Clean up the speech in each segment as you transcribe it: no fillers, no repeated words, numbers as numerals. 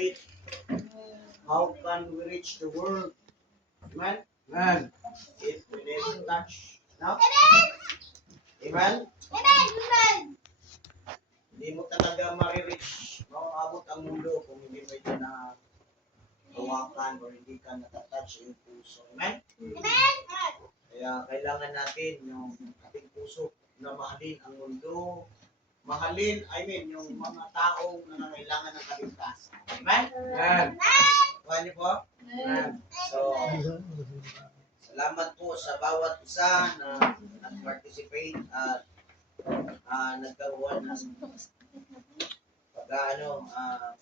it? How can we reach the world? Amen? Amen. If we never touch. No? Amen? Hindi mo talaga marireach, maabot ang mundo kung hindi mo ito na hawakan o hindi ka natatouch yung puso. Amen? Kaya kailangan natin yung ating puso na mahalin ang mundo. Mahalin, yung mga taong nangangailangan ng kaligtasan. Amen? Amen. Kuha niyo po? Amen. So, salamat po sa bawat isa na nag-participate at nagkaroon ng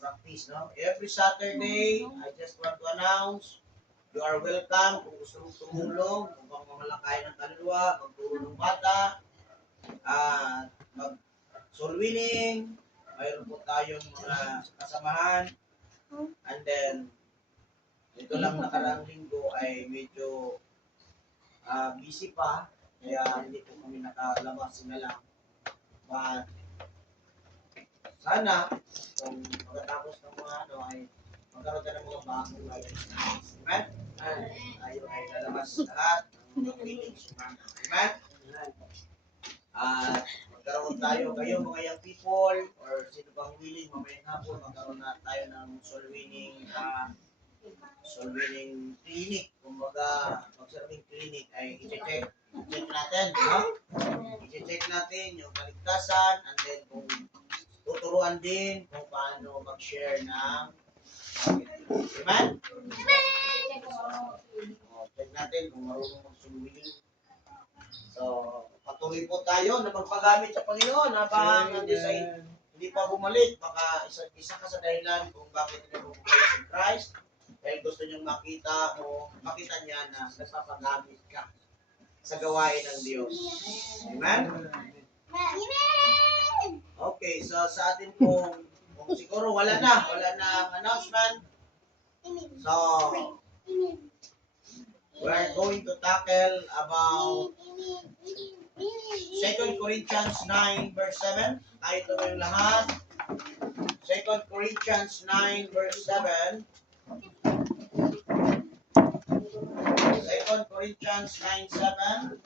practice, no? Every Saturday, I just want to announce, you are welcome kung gusto mong tumulong, kung mamalakay ng kaluluwa, magtulong ng bata, mag-soul winning, mayroon po tayong mga kasamahan, and then, ito lang nakaraang linggo ay medyo busy pa, kaya hindi po kami nakalabas na lang. But, sana, kung pagkatapos ng mga ay magkaroon ka ng mga bagong lifestyle. Amen? Tayo ay lalabas lahat ng mga feelings. Amen? At magkaroon tayo, kayo mga young people, or sino bang willing, mamayang hapon, magkaroon na tayo ng soul winning clinic. Kumbaga, mag-serving clinic ay i-check natin, no? I-check natin yung kaligtasan, and then kung tuturuan din kung paano mag-share ng Amen? Check natin kung marunong mag-swimming. So, patuloy po tayo na magpagamit sa Panginoon habang hindi pa bumalik. Baka isa ka sa dahilan kung bakit hindi mo bumalik si Christ. Dahil gusto niyang makita niya na nagpapagamit ka sa gawain ng Diyos. Amen? Okay, so sa atin kung siguro wala na ang announcement. So, we're going to tackle about 2 Corinthians 9 verse 7. Tayo tuloy lahat. 2 Corinthians 9 verse 7. 2 Corinthians 9:7.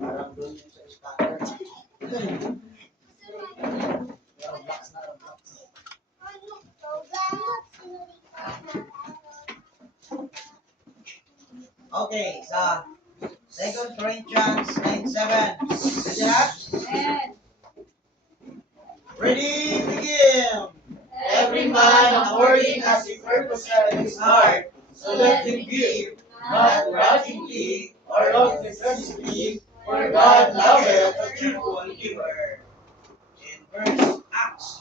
Parang doon yung sa starter. Okay, sa 2 Corinthians 9:7. Ready na? Ready, begin! Every man according as he purposes in his heart, so let him give, not grudgingly or of necessity, for God loveth a cheerful giver. In verse Acts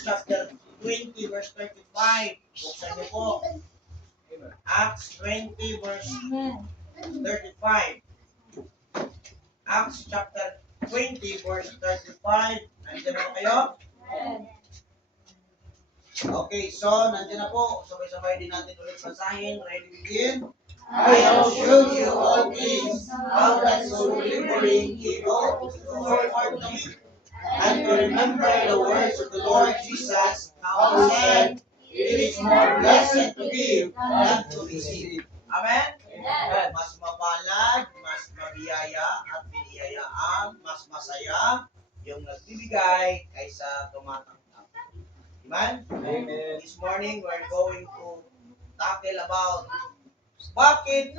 chapter 20 verse 35. Buksan niyo po. Acts 20 verse 35. Acts chapter 20 verse 35. Nandiyan na po kayo? Okay, so nandiyan na po. Sabay-sabay din natin ulit basahin. Ready, begin? I have shown you all things, how that so delivering evil to the Lord heart of it, and to remember the words of the Lord Jesus, how he said, it is more blessed to give than to receive. Amen? Amen. Mas mapalad, mas mabiyaya at biniyayaan, mas masaya yung nagbibigay kaysa tumatanggap. Amen? Amen. This morning, we're going to tackle about bakit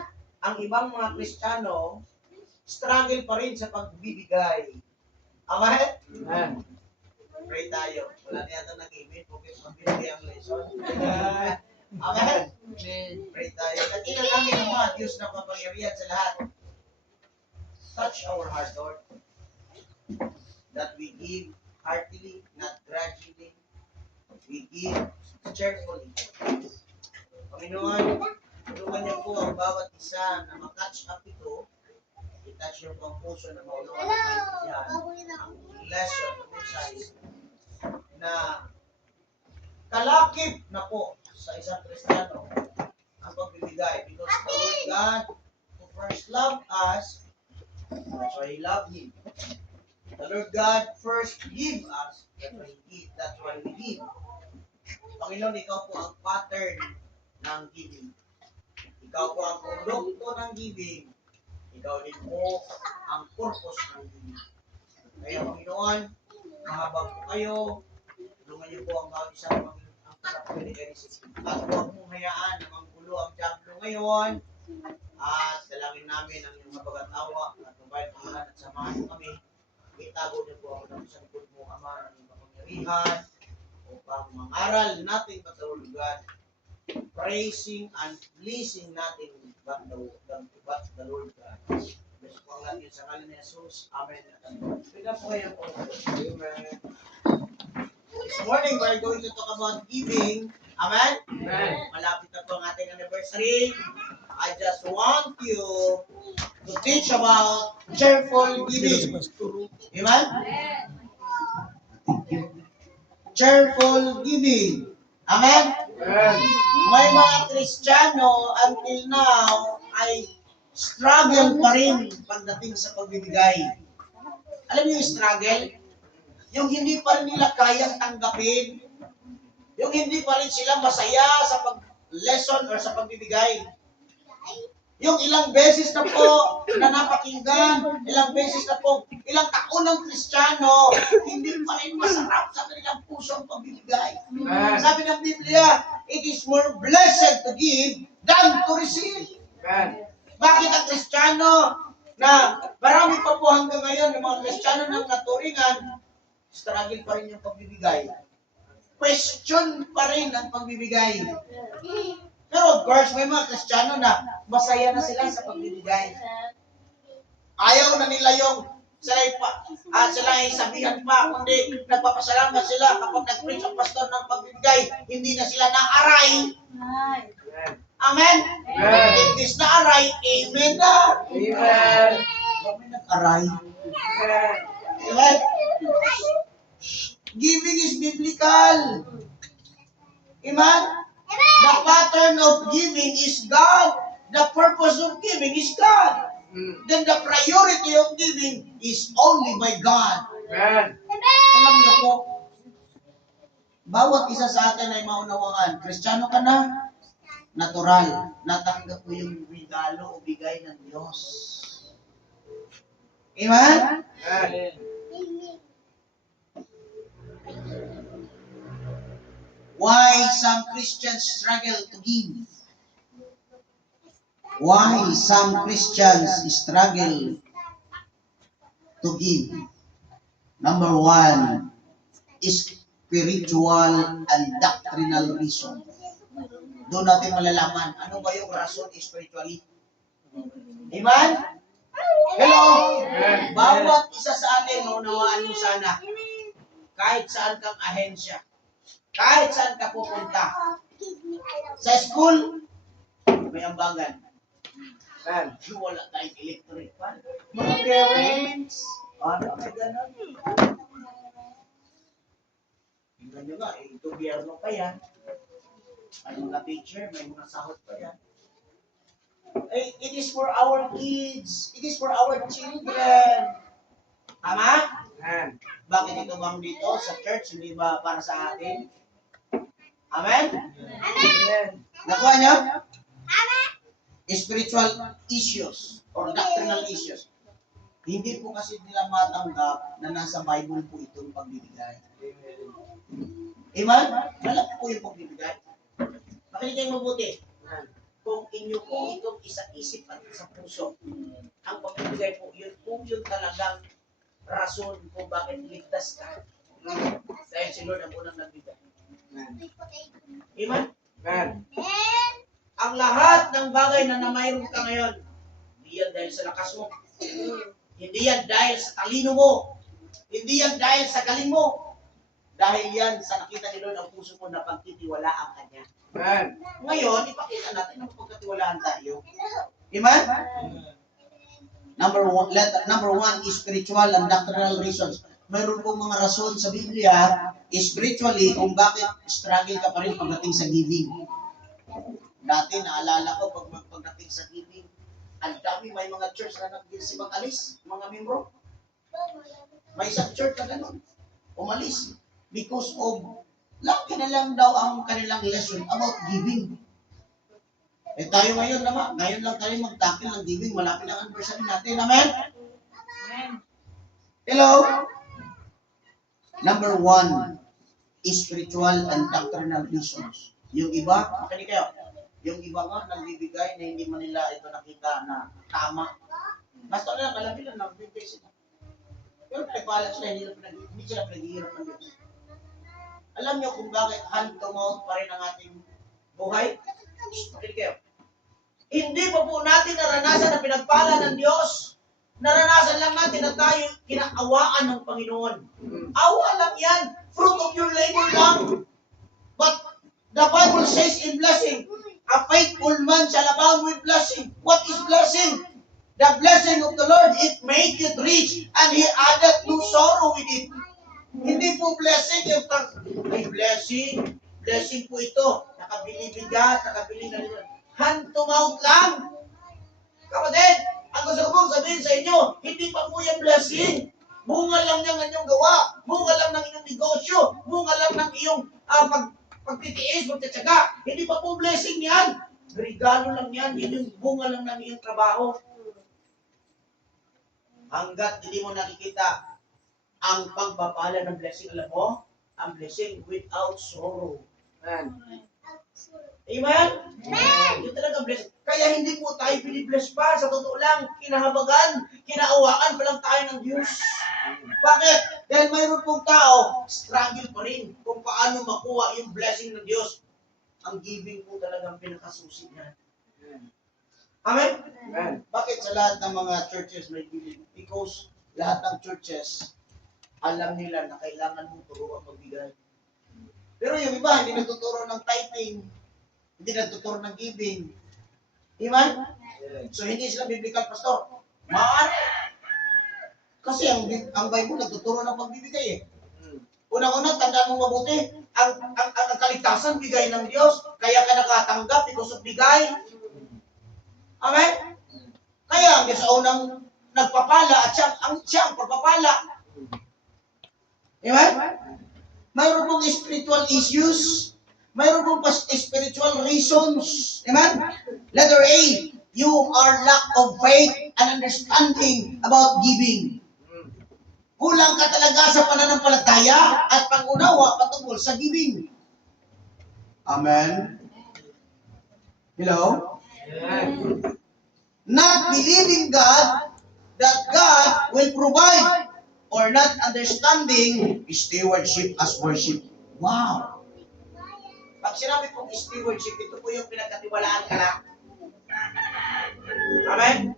ang ibang mga Kristiyano struggle pa rin sa pagbibigay. Amen? Amen. Pray tayo. Wala na yata nag-email. Bakit mabibigay ang lesson? Amen. Amen. Pray tayo. Nakita namin ang mga Diyos na kapangyarihan sa lahat. Touch our heart, Lord. That we give heartily, not grudgingly. We give cheerfully. Panginoon, tulungan niyo po ang bawat isa na makatch up ito. I-touch niyo po ang puso na maunawaan ang lesson, ang mensahe na kalakip na po sa isang Kristiyano ang pagbibigay. Because the Lord God who first loved us That's why He loved Him. The Lord God first give us. That's why we give. Panginoon, ikaw po ang pattern ng giving. Ikaw po ang produkto ng giving. Ikaw din po ang purpose ng giving. Kaya Panginoon, mahabag po kayo. Tulungan niyo po ang bawat isa ng ang kapag-inisip. At huwag mong hayaan na manggulo ang diablo ngayon. At dalangin namin ang iyong habag at awa at mabayad pangalan at samahan mo kami. Itago niyo po ako sa likod mo, Ama, ng iyong kapangyarihan upang mangaral natin patulungan, praising and pleasing natin but the Lord God. Bless po ang natin sa ngalan ni Jesus. Amen. Pwede po kayo po. Amen. This morning, we're going to talk about giving. Amen? Amen. Malapit na po ang ating anniversary. I just want you to teach about cheerful giving. Amen? Cheerful giving. Amen? Amen. May mga Kristiyano until now ay struggle pa rin pagdating sa pagbibigay. Alam niyo yung struggle? Yung hindi pa rin nila kayang tanggapin. Yung hindi pa rin sila masaya sa pag-lesson or sa pagbibigay. Yung ilang beses na po na napakinggan, ilang beses na po, ilang taon ng Kristiyano, hindi pa rin masarap sa kanilang puso ang pagbibigay. Sabi ng Biblia, it is more blessed to give than to receive. Bakit ang Kristiyano na marami pa po hanggang ngayon ng mga Kristiyano ng naturingan, struggle pa rin yung pagbibigay. Question pa rin ang pagbibigay. Pero of course, may mga Kristiyano na masaya na sila sa pagbibigay. Ayaw na nila yung sila ay sabihan pa, kundi nagpapasalamat sila kapag nag-preach ang pastor ng pagbibigay, hindi na sila naaray. Amen? Amen. If this naaray, amen na. Amen. Huwag may nag-aray. Amen. Giving is biblical. Amen? The pattern of giving is God. The purpose of giving is God. Then the priority of giving is only by God. Amen. Alam niyo po, bawat isa sa atin ay maunawaan. Kristiyano ka na, natural. Natanggap mo yung regalo o bigay ng Diyos. Amen? Amen. Why some Christians struggle to give? Why some Christians struggle to give? Number one, spiritual and doctrinal reason. Doon natin malalaman, ano ba yung rason spiritually? Amen? Hello? Amen. Bawat isa sa atin, unawaan mo sana, kahit saan kang ahensya, kahit saan ka pupunta. Sa school, may ambagan. Wala tayong electric fan. Mga parents, ano may ganon? Tingnan nyo nga, gobyerno pa yan. May mga teacher, may mga sahot pa yan. It is for our kids. It is for our children. Tama? Bakit ito bang dito sa church, hindi ba para sa atin? Amen? Amen. Nakuha niyo? Amen. Spiritual issues or doctrinal issues. Hindi po kasi nila matanggap na nasa Bible po itong pagbibigay. Amen? Malaki po yung pagbibigay. Makinig kayo mabuti. Kung inyo po itong isa-isip at sa puso, ang pagbibigay po, yun talagang rason kung bakit ligtas ka. Dahil si Lord ang unang nagbigay. Amen? Amen. Ang lahat ng bagay na namayroon ka ngayon, hindi yan dahil sa lakas mo. Hindi yan dahil sa talino mo. Hindi yan dahil sa galing mo. Dahil yan sa nakita ni Lord ang puso mo na pagtitiwalaan ka niya. Amen. Ngayon, ipakita natin na pagkatiwalaan tayo. Amen? Number one is spiritual and doctrinal reasons. Mayroon pong mga rason sa Biblia, spiritually, kung bakit struggle ka pa rin pagdating sa giving. Dati, naalala ko, pagdating sa giving, Ang dami, may mga church na nag-isibang alis, mga membro. May isang church na gano'n, umalis. Because of, laki na lang daw ang kanilang lesson about giving. Eh tayo ngayon naman, ngayon lang tayo magtakil ng giving, malapit ang anniversary natin. Amen? Hello? Number 1, spiritual and doctrinal reasons. Yung iba, makinig kayo, yung iba nga nagbibigay na hindi man nila ito nakita na tama. Basta lang, alam nila, nagbibigay sila. Pero pinagpala sila, hindi sila pinaghihirap ng Diyos. Alam niyo kung bakit hand to mouth pa rin ang ating buhay? Makinig kayo. Hindi pa po natin naranasan na pinagpala ng Diyos. Naranasan lang natin na tayo kinaawaan ng Panginoon. Awa lang yan. Fruit of your labor lang. But the Bible says in blessing, a faithful man shall abound with blessing. What is blessing? The blessing of the Lord, it maketh rich, and He addeth no sorrow with it. Hindi po blessing yung ay blessing. Blessing po ito. Nakabili bigat, nakabili na rin. Hand to mouth lang. Kapatid, ang gusto ko pong sabihin sa inyo, hindi pa po yan blessing. Bunga lang ng inyong gawa. Bunga lang ng inyong negosyo. Bunga lang ng iyong pagtitiis, magtatsaga. Hindi pa po blessing yan. Regalo lang yan. Yun yung bunga lang ng iyong trabaho. Hanggat hindi mo nakikita ang pagpapala ng blessing, alam mo, ang blessing without sorrow. Amen? Amen? Yun talaga blessing. Kaya hindi po tayo binibless pa. Sa totoo lang, kinahabagan, kinaawaan pa lang tayo ng Diyos. Bakit? Dahil mayroon pong tao, struggle pa rin kung paano makuha yung blessing ng Diyos. Ang giving po talagang pinakasusi niya. Amen? Amen. Bakit sa lahat ng mga churches may giving? Because lahat ng churches, alam nila na kailangan mong turuan magbigay. Pero yung iba, hindi nagtuturo ng tithing, hindi nagtuturo ng giving. Amen? So hindi sila biblical, pastor. Maaari. Kasi ang Bible nagtuturo ng pagbibigay eh. Unang-una, tandaan mo mabuti, ang kaligtasan bigay ng Diyos, kaya ka nakatanggap because of bigay. Amen? Kaya ang Diyos unang nagpapala at siyang pagpapala. Amen? Mayroon pong spiritual issues. Mayroon pong spiritual reasons. Amen? Letter A, you are lack of faith and understanding about giving. Kulang ka talaga sa pananampalataya at pag-unawa patungkol sa giving. Amen? Hello? Amen. Not believing God that God will provide or not understanding stewardship as worship. Wow! Pag sinabi pong stewardship, ito po yung pinagkatiwalaan ka lang. Amen?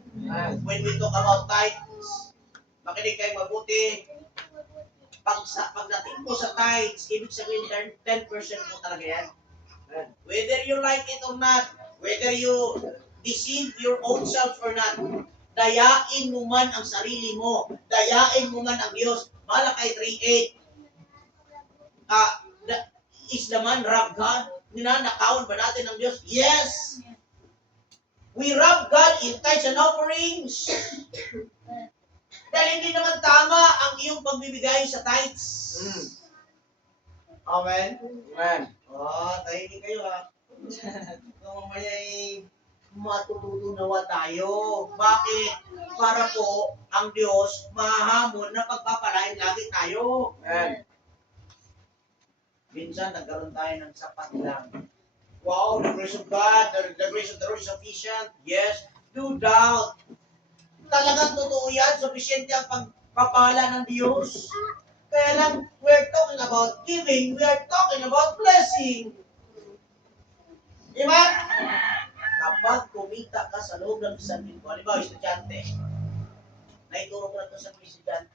When we talk about tithes, makinig kayo mabuti. Pagdating po sa tithes, ibig sabihin 10% po talaga yan. Whether you like it or not, whether you deceive your own self or not, dayain mo man ang sarili mo, dayain mo man ang Diyos. Malakay 3:8. Is the man rob God? Ninanakawan ba natin ang Diyos? Yes! We rob God in tithes and offerings. Dahil hindi naman tama ang iyong pagbibigay sa tithes. Amen? Amen. Tahimik kayo ha. Kung mamaya matututunawa tayo. Bakit? Para po ang Diyos mahamon na pagpapalain lagi tayo. Amen. Minsan nagkaroon tayo ng sapat lang. Wow, the grace of God, the grace of the Lord is sufficient. Yes, no doubt. Talagang totoo yan, sufficient ang pagpapala ng Diyos. Kaya lang, we're talking about giving, we are talking about blessing. Diba? Kapag kumita ka sa loob ng isang linggo, halimbawa, estudyante, naituro ko na ito sa mga estudyante,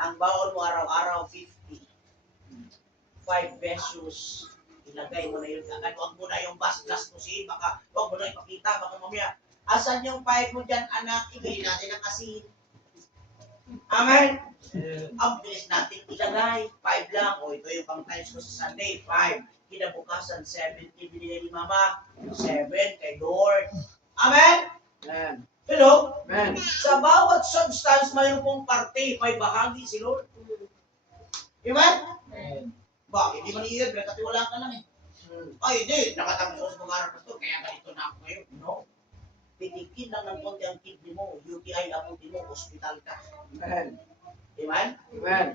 ang baon mo araw-araw, 50. 5 pesos, ilagay mo na yun. Huwag mo na yung gastusin, baka huwag mo na ipakita, baka mamaya, asan yung 5 mo dyan, anak, ibili natin ang asin. Amen? Ang bilis natin ilagay, 5 lang. O ito yung pang-times ko sa Sunday, 5. Kinabukasan, 70 binigay ni Mama, 7 kay Lord. Amen? Amen. Hello? Amen. Sa bawat substance, mayroon pong parte, may bahagi si Lord. Amen? Bakit? Di ba niya, pinagkatiwalaan ka lang eh. Ay, hindi. Nakatapos ako sa pangarap na ito, kaya ganito na ako ngayon. No. Pitikin lang ng konti ang kidney mo, UTI abutin mo, hospital ka. Amen. Amen? Amen.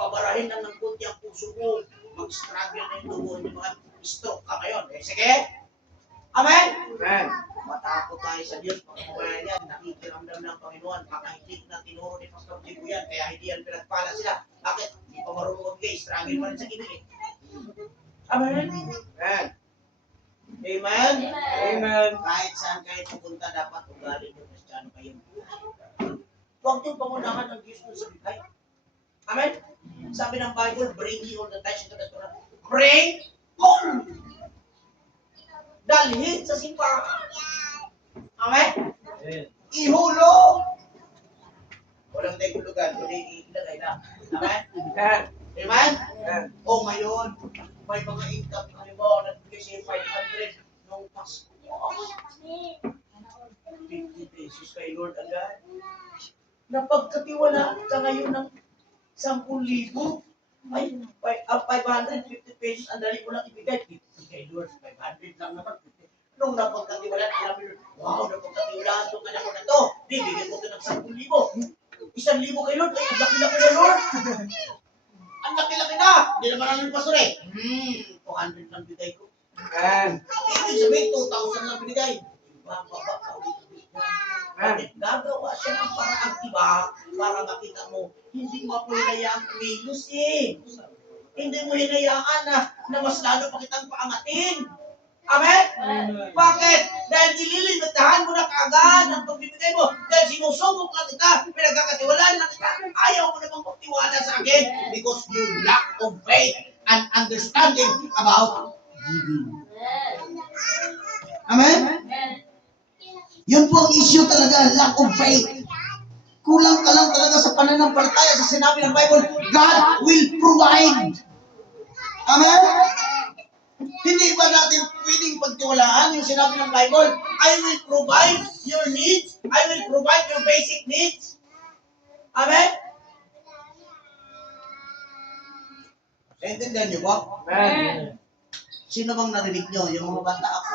Pabarahin lang ng konti ang puso mo, mag-struggle na yung dugo, hindi mga stroke ka ngayon. Eh, sige. Amen? Amen. Matakot tayo sa Diyos, pagkabayan yan, nakikiramdam ng Panginoon, baka hindi na tinuro ni Pastor Jibo yan, kaya hindi yan pinagpala sila. Bakit? Hindi pa marunong mag-gay, struggle pa rin sa kinig. Amen? Amen. Amen? Amen. Kahit saan kayo pupunta, dapat ugali ng Kristiyano kayo. Huwag niyong pangunahan ng Diyos mo sa bigay. Amen? Sabi ng Bible, bring ye all the tithes into the Torah. Bring all! Dalhin sa simbahan. Amen? Ihulog! Walang tayo hulugan, kundi ilagay lang. Amen? Amen. Amen? Amen. O ngayon, may mga income, halimbawa, nagbigay siya 500 nung Pasko. 50 pesos kay Lord agad. Napagkatiwalaan ka ngayon ng 10,000. Ay, 550 pesos, ang dali ko lang ibigay. 50 kay Lord, 500 lang naman. Nung napagkatiwalaan, alam mo, wow, napagkatiwalaan itong anak ko na to. Bibigyan ko ito ng 10,000. 1,000 kay Lord, ay, ang laki-laki na Lord. Ang laki-laki na. Hindi naman namin pastor eh. 200 lang bigay ko. Amen. Ibig sabihin, 2,000 lang binigay. Bababa ka ulit. Bakit gagawa siya ng parang iba para makita mo, hindi mo ako hinayaan kumilos eh. Hindi mo hinayaan na mas lalo pa kitang paangatin. Amen? Bakit? Dahil ililimitahan mo na kaagad ang pagbibigay mo. Dahil sinusubok lang kita, pinagkakatiwalaan lang kita. Ayaw mo namang magtiwala sa akin because you lack of faith and understanding about giving. Amen? Yun po ang issue talaga, lack of faith. Kulang ka lang talaga sa pananampalataya sa sinabi ng Bible, God will provide. Amen? Hindi ba natin pwedeng pagtiwalaan yung sinabi ng Bible, I will provide your needs, I will provide your basic needs. Amen? Naintindihan niyo ba? Amen. Sino bang narinig niyo? Yung mga bata ako.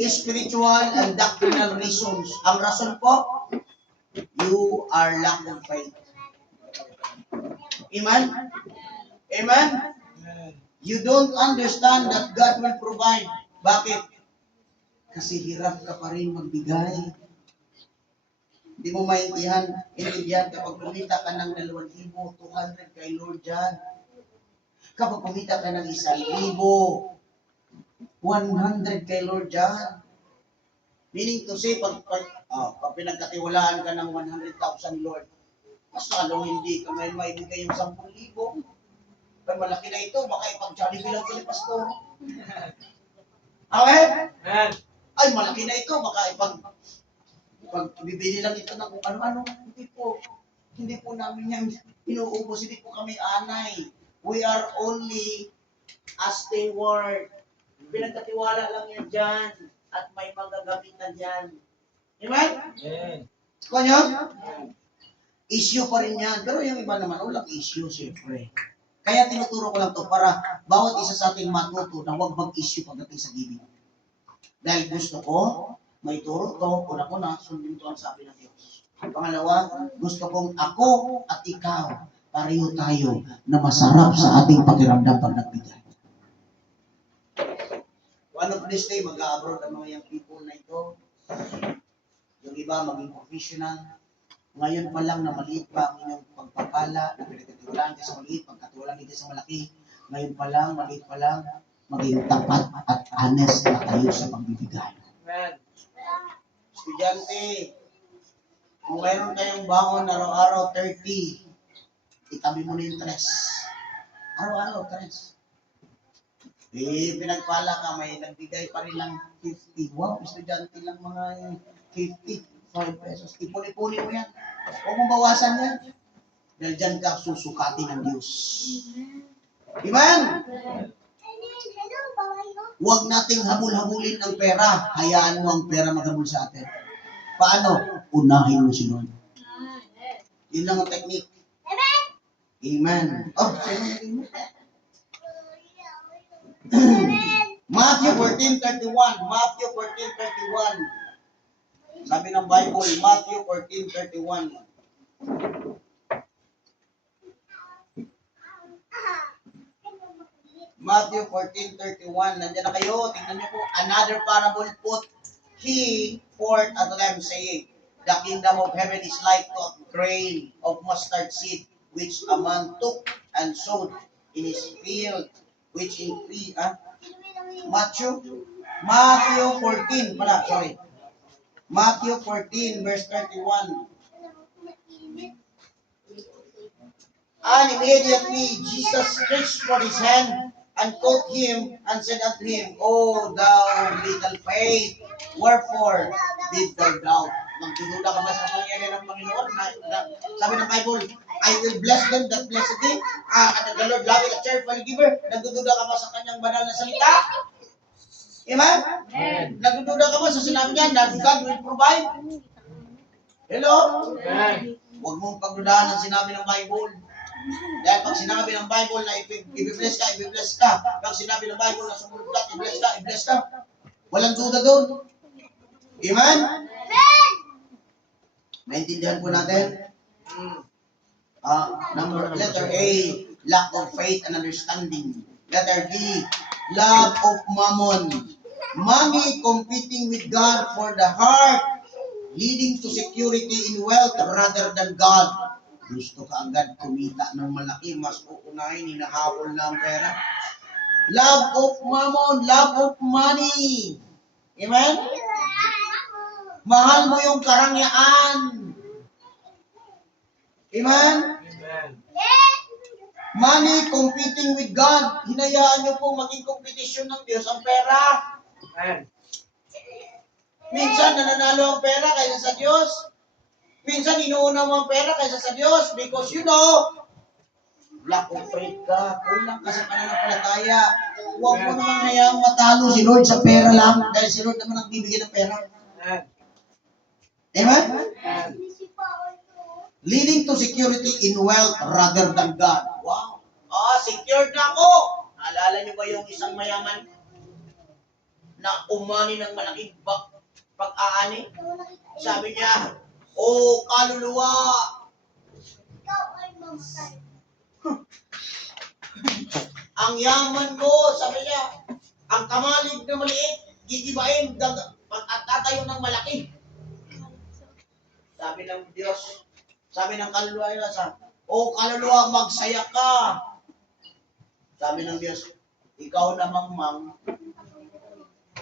Spiritual and doctrinal reasons. Ang rason po, you are lack of faith. Amen? Amen? You don't understand that God will provide. Bakit? Kasi hirap ka pa rin magbigay. Hindi mo intindihan kapag kumita ka ng 2,000, 200 kay Lord dyan. Kapag kumita ka ng 1,000, 100 kay Lord dyan. Meaning to say, pag pinagkatiwalaan ka ng 100,000 Lord, mas lalong hindi ka ngayon maibigay yung 10,000. Pag malaki na ito, baka ipag-Jollibee lang sila, Pastor. Amen? Amen. Ay, malaki na ito, baka bibili lang ito ng kung ano-ano. Hindi po namin yan inuubos, hindi po kami anay. We are only a steward. Pinagkatiwala lang yan dyan at may magagamitan dyan. Amen? Amen. Kanya? Issue pa rin yan. Pero yung iba naman, walang issue, siyempre. Kaya tinuturo ko lang to para bawat isa sa ating matuto na huwag mag-issue pagdating sa giving. Dahil gusto ko, may turo to, una-una, sundin to ang sabi ng Diyos. Pangalawa, gusto kong ako at ikaw, pareho tayo na masarap sa ating pakiramdam pag nagbigay. One of this day, mag-a-abroad ang mga young people na ito. Yung iba, maging professional. Ngayon pa lang na maliit pa ang inyong pagpapala, na pinagkatiwalaan kayo sa maliit, pagkatiwalaan kayo sa malaki. Ngayon pa lang, maliit pa lang, maging tapat at honest na kayo sa pagbibigay. Amen. Estudyante, kung mayroon kayong bangon araw-araw 30, itabi mo na yung 3. Araw-araw 3. Pinagpala ka, may nagbigay pa rin lang 50. Wow, estudyante lang mga 50, 5 pesos. Ipuni-puni mo yan. Huwag mong bawasan yan. Dahil dyan ka susukatin ng Diyos. Amen? Huwag nating habul-habulin ang pera. Hayaan mo ang pera maghabol sa atin. Paano? Unahin mo si Lord. Yun lang ang technique. Amen. Oh, sino? Matthew 14:31. Matthew 14:31. Sabi ng Bible, Matthew 14:31. Matthew 14:31. Nandiyan na kayo. Tingnan niyo po. Another parable put he forth unto them, saying, the kingdom of heaven is like to a grain of mustard seed, which a man took and sowed in his field, which increased. Matthew 14 pala, sorry. Matthew 14, verse 31. And immediately Jesus stretched forth his hand and caught him and said unto him, O thou little faith, wherefore did thou doubt? Magdududa ka ba sa pangyayari ng Panginoon? Sabi ng Bible, I will bless them that bless thee, and the Lord loving a cheerful giver. Nagdududa ka ba sa kanyang banal na salita? Amen? Nagdududa ka ba sa sinabi niya na God will provide? Hello? Amen. Huwag mong pagdudahan ang sinabi ng Bible. Dahil pag sinabi ng Bible na i-bless ka, i-bless ka. Pag sinabi ng Bible na sumunod ka, i-bless ka, i-bless ka. Walang duda doon. Amen? Maintindihan po natin? Letter A, lack of faith and understanding. Letter B, love of mammon. Money competing with God for the heart, leading to security in wealth rather than God. Gusto ka agad kumita ng malaki, mas uunahin, hinahabol na ang pera. Love of mammon, love of money. Amen? Mahal mo yung karangyaan. Amen? Amen. Money competing with God. Hinayaan niyo po maging kompetisyon ng Diyos ang pera. Amen. Minsan nananalo ang pera kaysa sa Diyos. Minsan inuuna mo ang pera kaysa sa Diyos because you know, lack of faith ka, kulang ka sa pananampalataya. Huwag mo namang hayaang matalo si Lord sa pera lang dahil si Lord naman ang bibigyan ng pera. Amen. Amen? Amen. Leading to security in wealth rather than God. Wow. Secured na ako. Naalala niyo ba yung isang mayaman na umani ng malaking pag-aani? Sabi niya, kaluluwa. Ang yaman mo, sabi niya, ang kamalig na maliit, gigibain, tatayo ng malaki. Sabi ng Diyos, sabi ng kaluluwa niya, kaluluwa, magsaya ka. Sabi ng Diyos, ikaw namang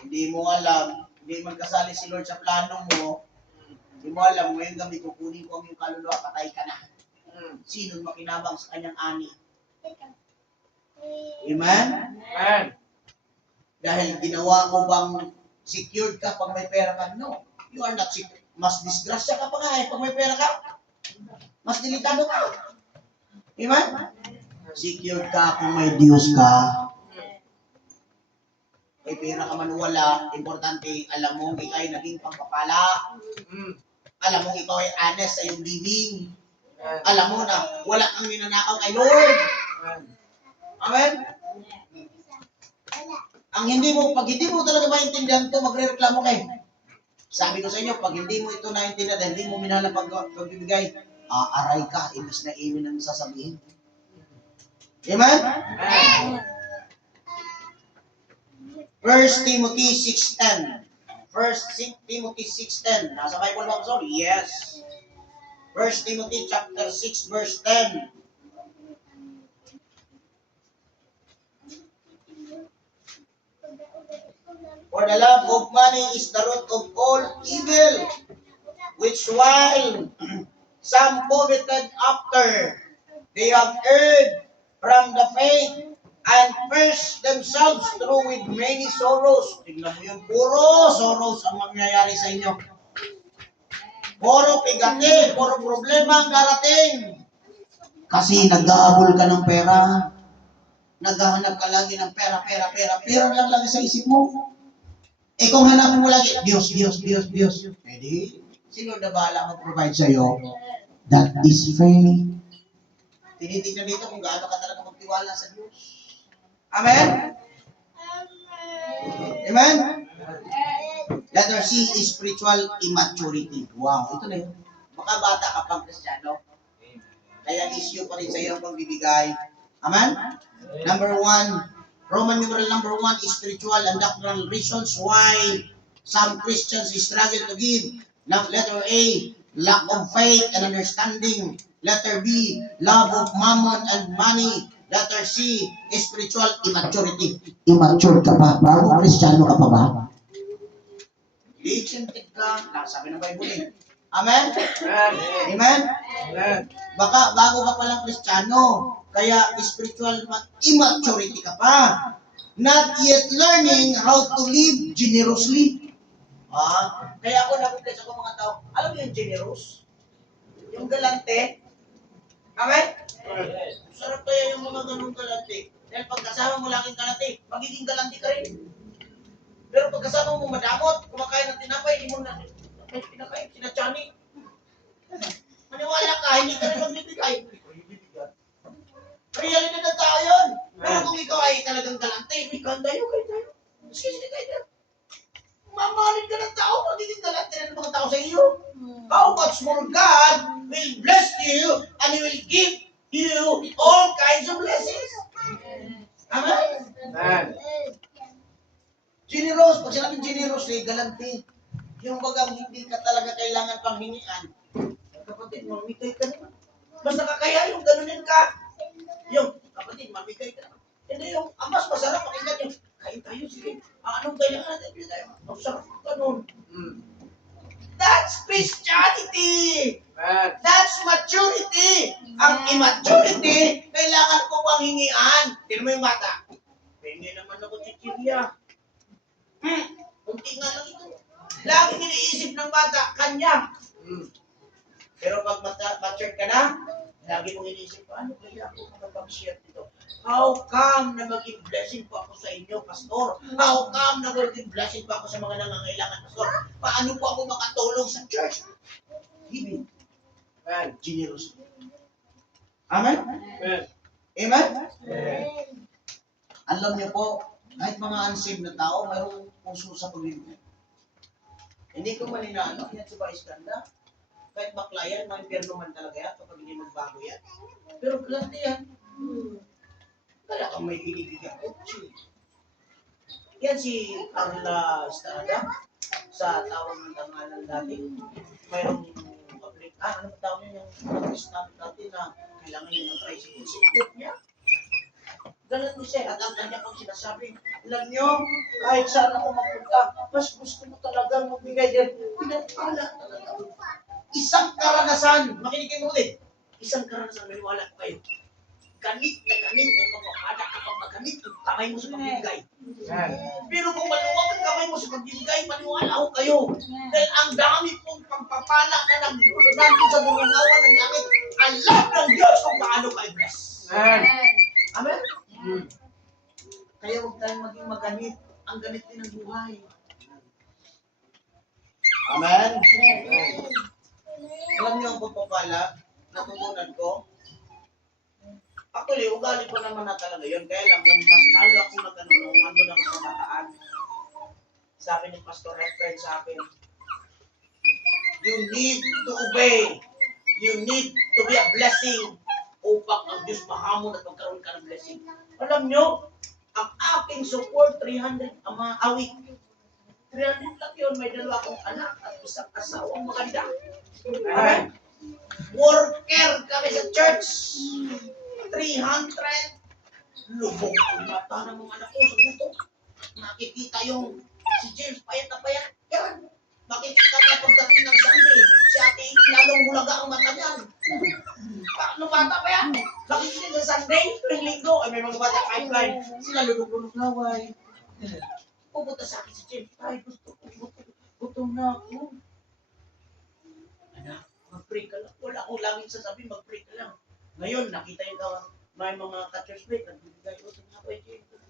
hindi mo alam, hindi magkasali si Lord sa plano mo, hindi mo alam, ngayong gabi kukunin ko ang iyong kaluluwa, patay ka na. Sino makinabang sa kanyang ani? Amen? Amen. Dahil ginawa mo bang secured ka pag may pera ka? No. You are not secured. Mas disgrasya ka pa nga pag may pera ka. Mas delikado ka. Amen? Secured ka kung may Diyos ka. May pera ka man wala, importante, alam mo, ikaw ay naging pagpapala. Alam mo, ikaw ay honest sa iyong living. Alam mo na wala kang ninanakaw kay Lord. Amen? Pag hindi mo talaga maintindihan ito, magre-reklamo kayo. Sabi ko sa inyo, pag hindi mo ito naintindihan, dahil hindi mo minahal ang pagbibigay, aray ka, imbis na imin ang sasabihin. Amen? Amen. 1 Timothy 6:10. 1 Timothy 6:10. Nasa Bible ba? Sorry. Yes. 1 Timothy chapter 6 verse 10. For the love of money is the root of all evil, which while some coveted after, they have erred from the faith and pierced themselves through with many sorrows. Tingnan mo yun, puro sorrows ang mangyayari sa inyo. Puro pigate, puro problema ang darating. Kasi nag-aabol ka ng pera. naghahanap ka lagi ng pera, pera, pera, pera lang lagi sa isip mo. Eh kung hanapin mo lagi, Diyos, Diyos, Diyos, Diyos. Pwede, sino na bahala mag-provide sa'yo? That is faith. Tinitignan dito kung gaano ka talaga magtiwala sa Diyos. Amen? Amen? Letter C is spiritual immaturity. Wow, ito na yun. Baka bata ka pang Kristiyano. Kaya issue pa rin sa iyo ang pagbibigay. Amen? Number 1, Roman numeral number 1 is spiritual and doctrinal reasons why some Christians struggle to give. Now, letter A, lack of faith and understanding. Letter B, love of mammon and money. Letter C, spiritual immaturity. Immature ka pa? Bago Kristiyano ka pa ba? Licented ka. Sabi ng Bible eh. Amen? Amen. Amen? Amen. Baka bago ka palang Kristiyano, kaya spiritual immaturity ka pa. Not yet learning how to live generously. Kaya ako nakumplex ako mga tao. Alam mo yung generous? Yung galante? Amen? Sarap kaya yung mga ganung galante. Dahil pagkasama mo laging galante, magiging galante ka rin. Pero pagkasama mo madamot, kumakain ng tinapay, hindi mo na pinakain, sinachani. Maniwala ka, hindi ka rin magbibigay. Realidad ng tao yun. Pero kung ikaw ay talagang galante, may kandayo kayo tayo. Sige tayo. Mamahalin ka ng tao, magiging galante na ng mga tao sa iyo. How much more God will bless you and He will give you all kinds of blessings. Amen? Amen. Generous, pag sinabing generous, galante. Yung bagang hindi ka talaga kailangan panghingian. Kapatid, mamigay ka naman. Basta kakaya yung ganunin ka. Yung, kapatid, mamigay ka naman. Hindi yung, mas masarap pakinggan yung, kain tayo, sige. Anong kailangan natin? Bili tayo. Ang sarap ng ganun. That's Christianity. Amen. That's maturity. Ang immaturity, kailangan ko pang hingian. Tignan mo yung bata. Hindi naman ako chichirya. Kunti nga lang ito. Laging iniisip ng bata, kanya. Pero pag matured ka na, lagi mong iniisip, ano kaya ako makapag-share dito? How come na maging blessing po ako sa inyo, Pastor? How come na maging blessing po ako sa mga nangangailangan, Pastor? Paano po ako makatulong sa church? Giving. Amen. Generous. Amen? Amen. Amen? Amen. Alam niyo po, kahit mga unsaved na tao, mayroong puso sa pagbibigay. Hindi ko maninano, yan si Vice Ganda. Kahit bakla yan, mga impyerno man talaga yan kapag hindi magbago yan. Pero klante yan. Kaya kang may binibigyan. Yan si Carla Estrada sa tawag ng tangalan dati. Mayroong public, ano ba tawag niya yung Islamic dati na kailangan niya ng tricycle. Sikot niya. Ganun siya, at ang kanya pang sinasabi, alam niyo, kahit saan ako magpunta, mas gusto mo talagang magbigay din. Pinagpala talaga. Isang karanasan, makinig kayo ulit. Isang karanasan, maniwala ko kayo. Ganit na ganit ang pagpapala kapag maganit yung kamay mo sa pagbibigay. Pero kung maluwag ang kamay mo sa pagbibigay, maniwala ko kayo. Dahil ang dami pong pagpapala na nandun sa durungawan ng langit, alam ng Diyos kung paano ka-bless. Amen. Amen? Kaya huwag tayong maging maganit. Ang ganit din ng buhay. Amen? Alam niyo ang pagpapala, natutunan ko. Actually, ugali ko naman na talaga yun. Kaya lang, mas lalo ako nung nandun ako sa bataan. Sabi ni Pastor Efren sa akin, you need to obey. You need to be a blessing upang ang Diyos mahamon at magkaroon ka ng blessing. Alam nyo, ang aking support, 300 a week. 300 lang yun, may dalawa akong anak at isang asawang maganda. Amen? Worker kami sa church. 300. Lubog ang mata ng mga anak ko sa buto. Nakikita yung si James, payat na payat. Yan. Makikita niya pagdating ng Sunday. Si ate, lalong hulaga ang mata niyan. Nung bata pa yan. Nakikita sa Sunday, tuwing linggo. Ay, may mga bata pipeline. Sila lulog-lulog laway. Pupunta sa akin si James. Ay, gutom na ako. Anak, mag-pray ka lang. Wala akong langit sasabihin, mag-pray ka lang. Ngayon, nakita yung may mga ka-church mate, nagbibigay ko sa kay Jesus.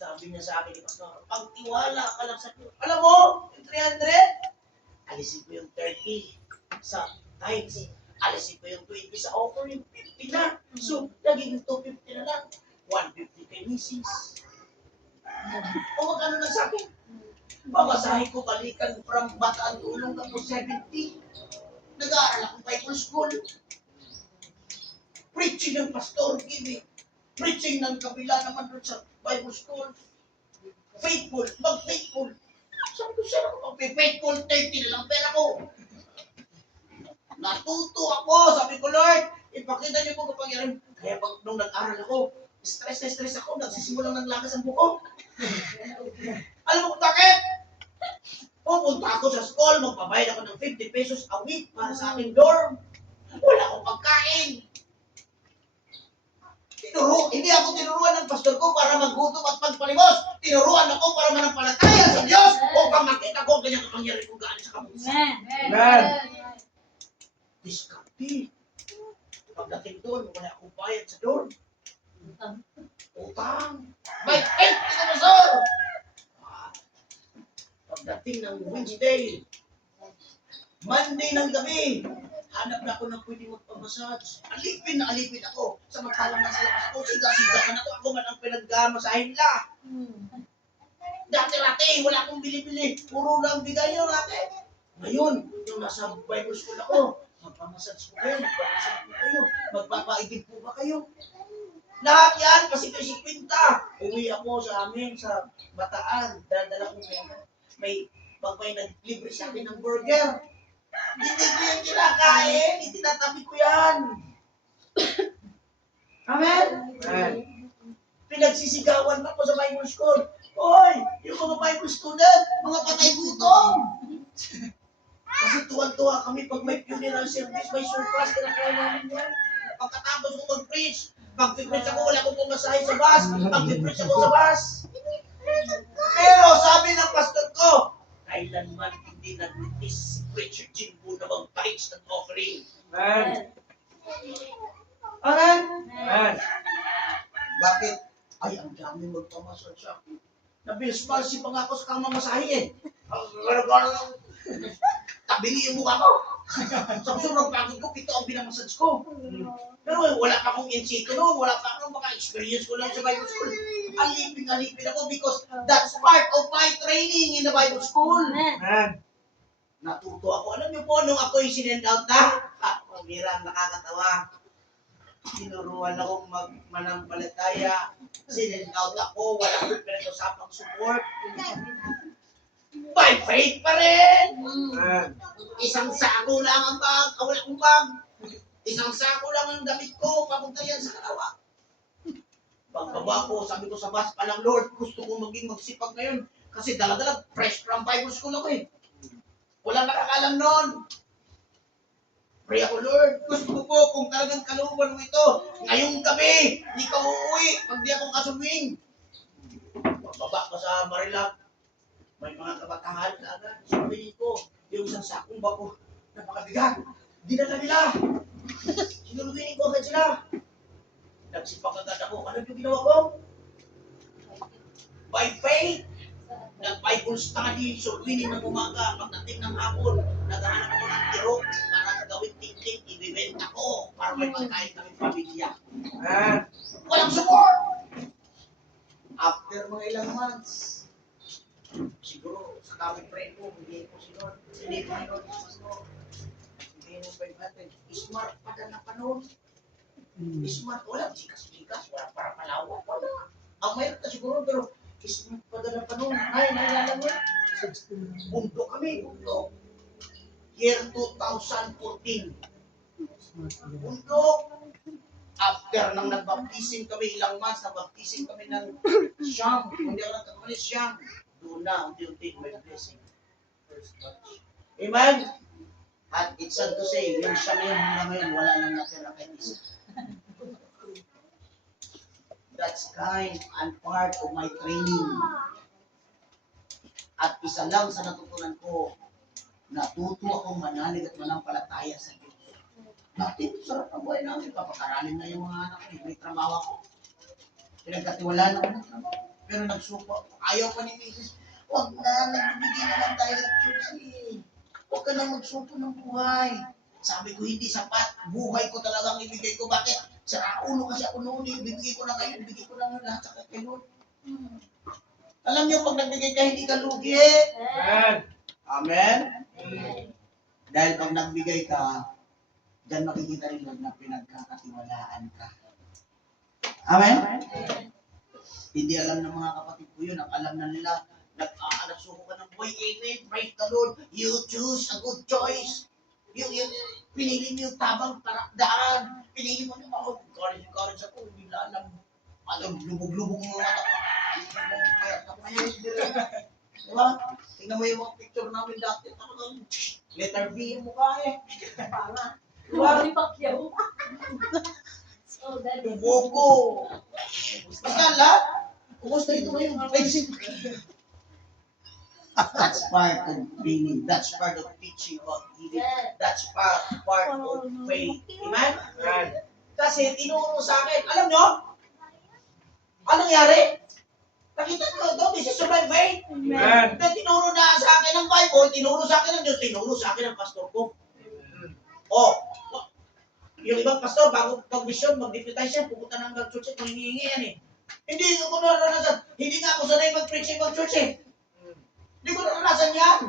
Sabi niya sa akin, Pastor, pagtiwala ka lang sa Diyos. Alam mo, yung 300, alisin ko yung 30 sa tithes. Alisin ko yung 20 sa offering, 50 na. So, naging 250 na lang. 150 kay Mrs. O magkano na sa akin? Babasahin ko balikan from Bataan Tulong tapos 70. Nag-aaral akong Bible School. Preaching ng pastor, giving. Preaching ng kabila naman doon sa Bible School. Faithful, mag-faithful. Sabi ko siya ako, mag-faithful, 30 na lang pera ko. Natuto ako, sabi ko, Lord, ipakita niyo po kapangyarihan. Kaya pag nung nag-aral ako, stress ako, nagsisimulang ng lakas ang buko. Alam mo kung bakit? Pupunta ako sa school, magbabayad ako ng 50 pesos a week para sa aking dorm. Wala akong pagkain. Hindi ako tinuruan ng pastor ko para maggutom at magpalimos. Tinuruan ako para manampalataya sa Diyos upang makita ko ang kanyang kapangyarihan kung gaano sa kabuusan. Amen. Diskarte. Pagdating doon, wala akong bayad sa dorm. Utang. May faith, ito pastor. Pagdating ng Wednesday, Monday ng gabi, hanap na ako ng pwede magpamassage. Alipin na alipin ako. Samantalang nasa labas ako, siga-sigahan ako. Ako man ang pinagmasahin nila. Dati-rati, wala akong bili-bili. Puro lang bigay nyo natin. Ngayon, yung nasa Bible school ako, magpamassage po kayo, magpamassage po kayo, magpapaigib po ba kayo? Lahat yan, kasi ito 50. Uwi ako sa amin, sa Bataan. Dadala ko may nag-libre sa akin ng burger. Hindi ko yan kinakain, itinatabi ko yan. Amen? Amen. Pinagsisigawan pa ko sa Bible school. Hoy, yung mga Bible student, mga patay gutom. Kasi tuwan-tuwa kami pag may funeral service, may surprise, kinakain namin yan. Pagkatapos ko mag-preach, pag-preach ako, wala akong pumasahe sa bus, pag-preach ako sa bus. Pero sabi ng pastor ko, kailanman hindi nag-miss si Preacher Jimbo na mag-tithes ng offering. Amen. Amen? Amen. Bakit? Ay, ang dami magpamasal sa akin. Nabilis palsi pa nga ako sa kamamasahe eh. Gano'n lang. Tabingi yung mukha ko. Sa sobrang pagod ko, pito ang binamasage ko. Pero wala pa akong insito noon, wala pa akong mga experience ko lang sa Bible school. Alipin ako because that's part of my training in the Bible school. Amen. Natuto ako. Alam niyo po, nung ako'y sinend out na, pambira, nakakatawa. Tinuruan akong manampalataya. Sinend out ako, wala akong pinag-usapang support. By faith pa rin. Amen. Isang sako lang ang bag, wala akong bag. Isang sako lang ang damit ko, papunta yan sa kalawa. Pagbaba ko, sabi ko sa bus, palang Lord, gusto ko maging magsipag ngayon. Kasi dala-dala, fresh from Bible school ako eh. Walang nakakalam noon. Pray ako, Lord, gusto ko po kung talagang kalooban mo ito. Ngayong gabi, hindi ka uuwi pag di ako kasubing. Pagbaba ko sa Marilag, may mga kabatahan na agad. Sabihin ko, yung isang sakong bako, napakabigat. Dinala nila. Sinuluhin ko agad sila. Nagsipak agad ako. Ano yung ginawa ko? By faith, nag-Bible study, sulwinin ng umaga, pagdating ng hapon, naghahanap ako ng tiro para gawin tingting, ibibenta ko para may pagkain kami pamilya. Amen. Walang support! After mga ilang months, siguro sa kami friend ko, hindi ko sinod, hindi ko sinod, hindi mo 500. Smart pa na panahon. Smart, wala, chikas, wala para palawak, wala. Ang mayroon na siguro, pero smart pa na panahon. Ay, naalala mo yan? Bundo kami, bundo. Year 2014. Bundo. After nang nagbaptising kami, ilang months, nagbaptising kami ng Siyam. Hindi ako nagkakamali, Siyam. Doon na, unti-unti, may blessing. First batch. Amen? At it's sad to say, yung Siyam yun na ngayon, wala nang natira kahit isa. That's kind and part of my training. At isa lang sa natutunan ko, natuto akong manalig at manampalataya sa Diyos. Dati, sarap ang buhay namin. Papakaralin na yung mga anak ko. May trabaho ako. Pinagkatiwalaan ako ng trabaho. Pero nagsuko. Ayaw pa ni Mrs. Huwag na, nagbibigay naman tayo sa church eh. Huwag ka na magsuko ng buhay. Sabi ko, hindi sapat. Buhay ko talagang ibigay ko. Bakit? Sa ulo kasi ako noon eh. Bibigay ko na kayo, bibigay ko na ngayon lahat sa kay Lord. Alam niyo, pag nagbigay ka, hindi ka lugi. Amen. Amen? Mm. Dahil pag nagbigay ka, dyan makikita rin Lord na pinagkakatiwalaan ka. Amen? Hindi alam ng mga kapatid ko yun. Ang alam na nila, nagsuko ka ng buhay. Amen. Praise the Lord. You choose a good choice. Pinili mo yung tamang daan. Pinili mo yung courage ako. Hindi na alam. Lubog-lubog mo mga diba? Tingnan mo yung mga picture namin dati. Letter B yung mukha eh. Diba? Bobo. Basta lahat. Kumusta ito ngayon? That's part of bringing. That's part of teaching about giving. That's part of faith. Amen? Amen. Kasi tinuro sa akin. Alam nyo? Anong nangyari? Nakita nyo ito? This is my faith. Amen. Na tinuro na sa akin ng Bible, tinuro sa akin ng Diyos, tinuro sa akin ng pastor ko. Oh, yung ibang pastor, bago mag-mission, mag-deputize yan, pupunta ng church, kung hinihingi yan eh. Hindi ko naranasan. Hindi nga ako sanay mag-preach mag-church eh. Hindi ko naranasan yan.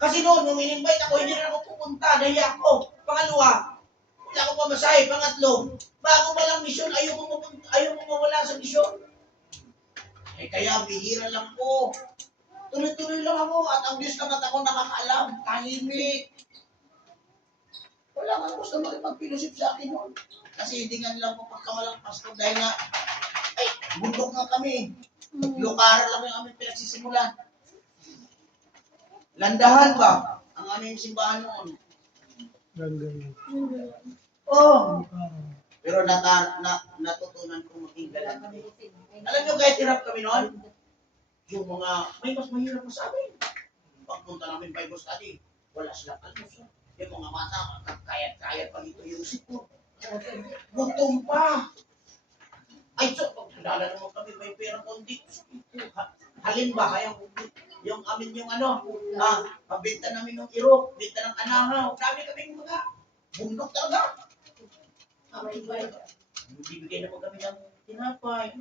Kasi noon, nung in-invite ako, hindi na ako pupunta, nahiya ako. Pangalawa, wala akong pamasahe. Pangatlo, bago pa lang mission, ayaw mo mawala sa mission. Eh kaya bihira lang po. Tuloy-tuloy lang ako at ang Diyos lang at ako nakakaalam. Tahimik. Wala nga gusto makipag-fellowship sa akin noon. Kasi hindi nga nila po pagkamalang pastor dahil nga, ay, bundok nga kami. Lukara lang yung aming pinagsisimulan. Landahan ba ang aming simbahan noon? Oh. Pero natutunan kong maging galang. Alam nyo, kahit hirap kami noon, yung mga, may mas mahirap pa sa amin. Pagpunta namin Bible study, wala silang almusal. Yung mga mata, kayat-kayat pa dito yung siko. Gutom pa. Ay, so, pagkilala naman kami, may pera konti. Halimbawa, yung amin yung pabenta namin ng irok, benta ng anahaw. Sabi kami mga bundok talaga. Bibigay naman kami ng tinapay.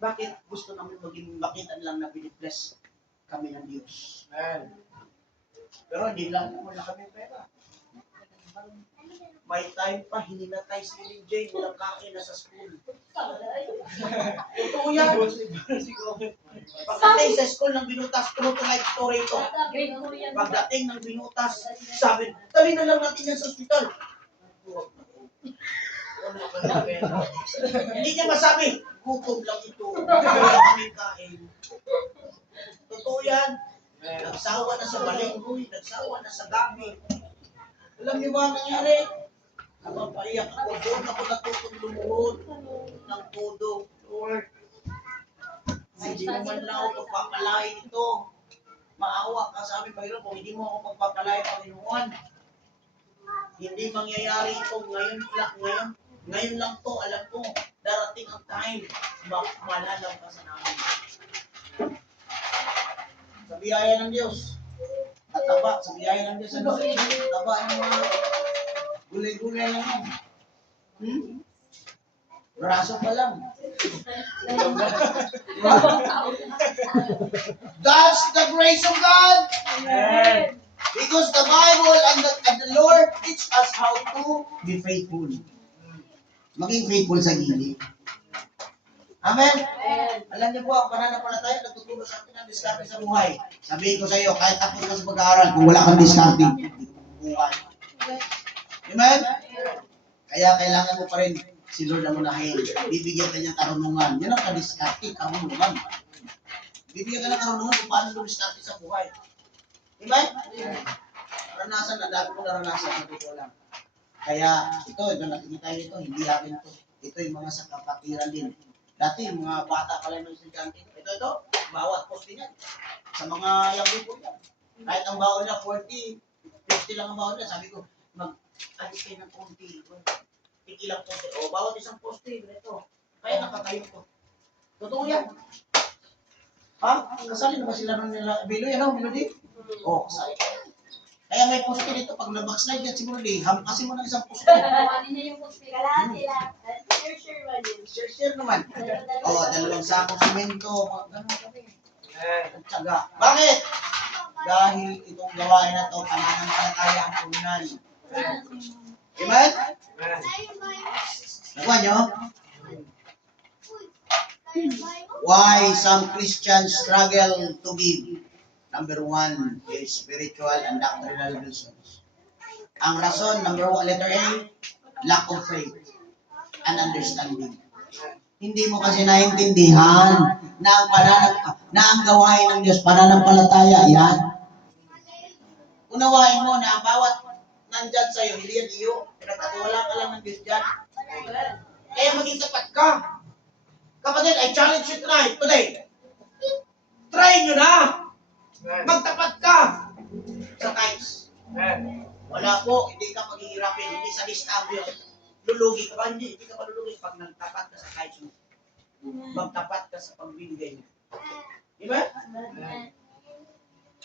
Bakit gusto namin maging makitan lang na binibless kami ng Diyos? Amen. Pero hindi lang wala kami pera. May time pa, hininatay si Lynn Jane, walang kain na sa school. Totoo yan. Pagdating sa school ng binutas, true to life story ito. Pagdating ng binutas, sabi, dali na lang natin yan sa ospital. Hindi niya masabi, gutom lang ito. Wala kaming kain. Totoo yan. Nagsawa na sa balinghoy, nagsawa na sa gabi. Alam niyo ba ang nangyari? Habang paiyak ako, doon ako natutong lumuhod ng todo. Lord, hindi naman lang ako pagpapalain ito. Maawa ka sa amin, Panginoon, kung hindi mo ako pagpapalain, Panginoon. Hindi mangyayari ito ngayon lang to, alam ko, darating ang time, malalaw ka sa namin. Sa biyaya ng Diyos, tataba, sa biyaya ng Diyos, tataba ng mga gulay-gulay lang yan. Braso pa lang. That's the grace of God. Amen. Because the Bible and the Lord teach us how to be faithful. Maging faithful sa gilid. Amen? Alam niyo po, ang pananampalataya, nagtuturo sa atin ang diskarte sa buhay. Sabihin ko sa iyo, kahit tapos ka sa pag-aaral, kung wala kang diskarte, hindi mo buhay. Amen? Kaya kailangan mo pa rin si Lord na munahin. Bibigyan ka niyang karunungan. Yan ang kadiskarte, karunungan. Bibigyan ka ng karunungan kung paano lumiskarte sa buhay. Amen? Naranasan, ang dami ko naranasan sa totoo lang. Kaya ito nakikita nyo ito, hindi akin ito. Ito yung mga sa kapatiran din. Dati yung mga bata pala ng estudyante. Ito, bawat poste niyan. Sa mga young people yan. Kahit ang baon niya, 40, 50 lang ang baon niya. Sabi ko, mag-alis kayo ng konti. Ilang poste. O, bawat isang poste, ganito. Kaya nakatayo to. Totoo yan. Ha? Kasali na ba sila nun nila? Bilo yan, Melody? Oo, kasali. Kaya may poste dito. Pag na-backslide yan si Melody, hampasin mo ng isang poste. Ano niya yung kalahati lang. Share ba yun? Share naman. Oo, dalawang sakong simento. Ganun kami. Amen. Tsaga. Bakit? Dahil itong gawain na to, pananampalataya ang punan. Amen? Amen. Nakuha nyo? Why some Christians struggle to give? Number one is spiritual and doctrinal reasons. Ang rason, number one, letter A, lack of faith and understanding. Hindi mo kasi naintindihan na ang gawain ng Diyos, pananampalataya, yan. Unawain mo na ang bawat nandyan sa'yo, hindi yan iyo. Pinagkatiwala ka lang ng Diyos dyan. Kaya maging tapat ka. Kapatid, I challenge you tonight, today. Try nyo na. Magtapat ka sa tithes. Amen. Wala po, hindi ka maghihirapin, hindi sa lista ang Diyos. Lulugi ka ba? Hindi ka pa lulugi pag nagtapat ka sa tithes mo. Magtapat ka sa pagbibigay mo. Di ba?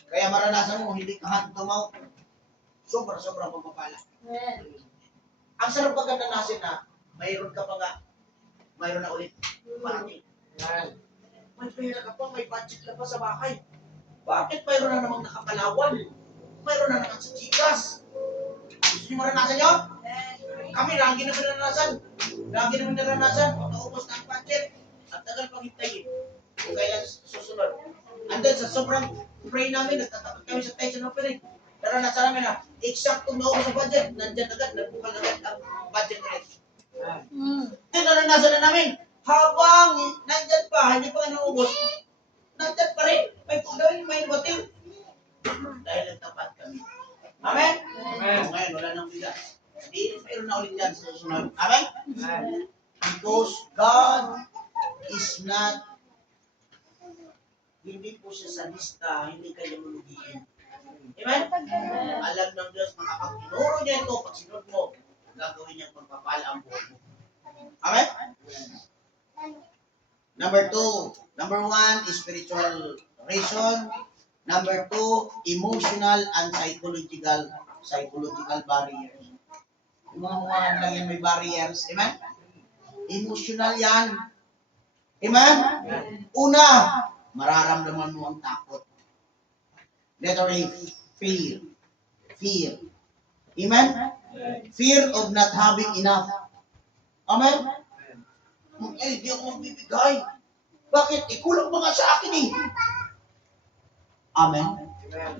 Kaya maranasan mo, hindi ka hand to mouth. Sobrang pagpapala. Ang sarap pagkandanasin na mayroon ka pa nga, mayroon na ulit. Parati. Amen. May pera ka pa, may budget ka pa sa bahay. Bakit mayroon na namang nakapalawan? Mayroon na naman sa Gcash. Gusto niyo maranasan yun? Kami, lagi namin naranasan. Lagi namin naranasan. Pag naubos na ang budget, at tagal pang hintayin. Kung kailan susunod. And then, sa sobrang pray namin, nagtatapat kami sa tension offering. Naranasan namin na, exact kung naubos ang budget, nandyan agad, nagbukal agad ang budget ulit. Then, naranasan na namin, habang nandyan pa, hindi pa naubos, nandyan pa rin, may pagdawin, may batil. Dahil nagtapat kami. Amen? Amen. So, ngayon, wala nang bigat. Hindi, mayroon na ulit yan sa susunod. Amen? Amen. Because God is not, hindi po siya sa lista, hindi kayo lulugiin. Amen? Alam ng Diyos, kapag tinuro niya ito, pag sinunod mo, gagawin niyang pagpapala ang buhay mo. Amen? Number one is spiritual reason. Number two, emotional and psychological barriers. Yung mga huwangan lang yan may barriers. Amen? Emotional yan. Amen? Una, mararamdaman mo ang takot. Letter A, fear. Fear. Amen? Fear of not having enough. Amen? Eh, di ako magbibigay. Bakit? Kulang pa nga sa akin eh. Amen?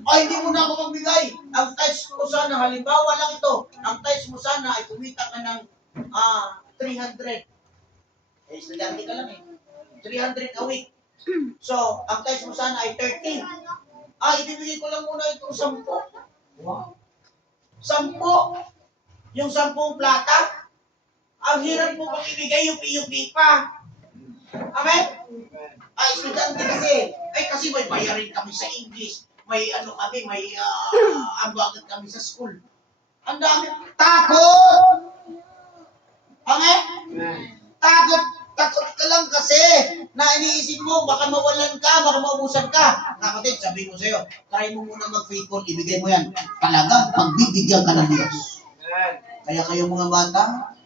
Ay, hindi mo na ako magbigay. Ang tithes mo sana, halimbawa lang ito, ang tithes mo sana ay kumita ka ng 300. Eh, estudyante ka lang eh. 300 a week. So, ang tithes mo sana ay 13. Ibibigay ko lang muna itong 10. Wow. 10. Yung 10 plata, ang hirap mo pang ibigay yung PUP pa. Amen? Estudyante kasi. Kasi may bayarin kami sa English. May kami, may ambagan kami sa school. Ang dami. Takot! Amen? Takot ka lang kasi na iniisip mo, baka mawalan ka, baka maubusan ka. Kapatid, sabi ko sa'yo, try mo muna mag-faithful, ibigay mo yan. Talaga, pagbibigyan ka ng Diyos. Kaya kayo mga bata,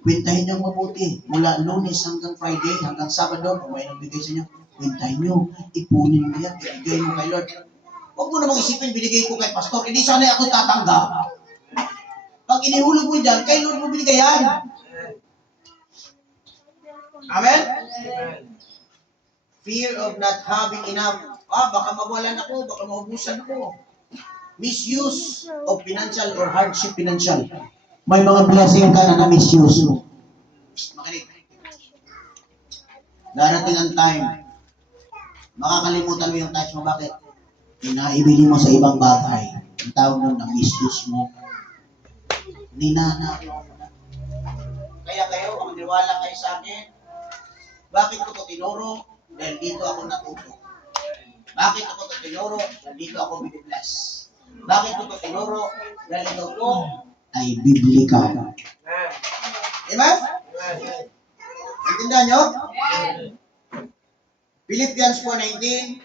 kwentahin nyo mabuti. Mula Lunes hanggang Friday, hanggang Sabado, kung may nagbigay sa inyo, kwentahin nyo, ipunin mo yan, ibigay mo kay Lord. Huwag mo namang isipin, binigay ko kay Pastor, hindi sana ako tatanggap. Pag inihulog mo dyan, kay Lord mo binigay yan. Amen? Fear of not having enough. Baka mawalan ako, baka maubusan ako. Misuse of financial or hardship financial. May mga blessing ka na na-misuse mo. Makinig. Darating ang time, makakalimutan mo yung touch mo. Bakit? Inaibili mo sa ibang bagay. Ang tawag nun, na-misuse mo. Ninanakaw mo na. Kaya kayo, kung maniwala kayo sa akin, bakit ko ito tinuro? Dahil dito ako natuto. Bakit ako ito tinuro? Dahil dito ako binibless. Bakit ko ito tinuro? Dahil ito po ay biblical. Diba? Intindihan nyo? Amen. Philippians 4:19,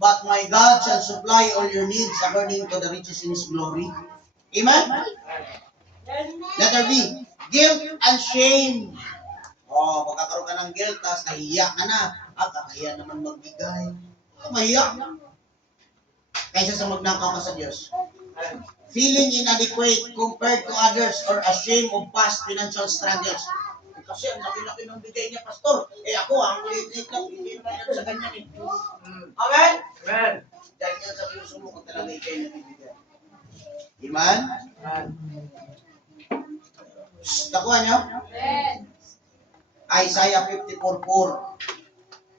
but my God shall supply all your needs according to the riches in His glory. Amen? Letter B, guilt and shame. Oh, magkakaroon ka ng guilt, tapos nahiya ka na. Kakahiya naman magbigay. Mahiya. Kaysa sa magnakaw ka sa Diyos. Feeling inadequate compared to others or ashamed of past financial struggles. Kasi ang laki-laki ng bigay niya, Pastor. Ako, ang kulit-lit lang. Hindi naman yan sa ganyan eh. Amen? Amen. Dahil yan sa puso mo kung talaga ikay nabibigay. Amen? Nakuha niyo? Amen. Isaiah 54:4.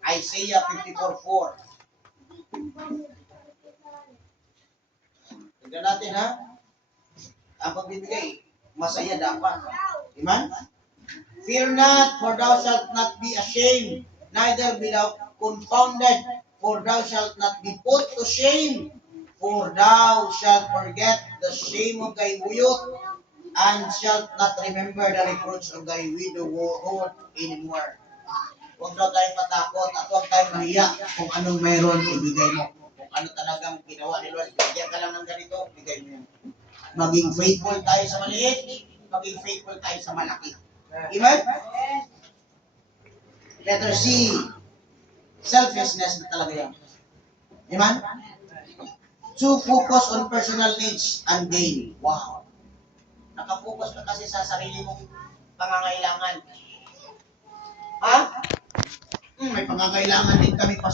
Isaiah 54:4. Tignan natin ha. Ang pagbibigay, masaya dapat. Amen? Fear not, for thou shalt not be ashamed, neither be thou confounded, for thou shalt not be put to shame, for thou shalt forget the shame of thy youth, and shalt not remember the reproach of thy widowhood anymore. Huwag daw tayong matakot at huwag tayong mahiya kung anong mayroon, ibigay mo. Kung ano talagang ginawa ni Lord, bigyan ka lang ng ganito, ibigay mo yan. Maging faithful tayo sa maliit, maging faithful tayo sa malaki. Amen? Letter C, selfishness na talaga yan. Amen? To focus on personal needs and gain. Wow. Nakafocus ka kasi sa sarili mong pangangailangan. Ha? May pangangailangan din kami,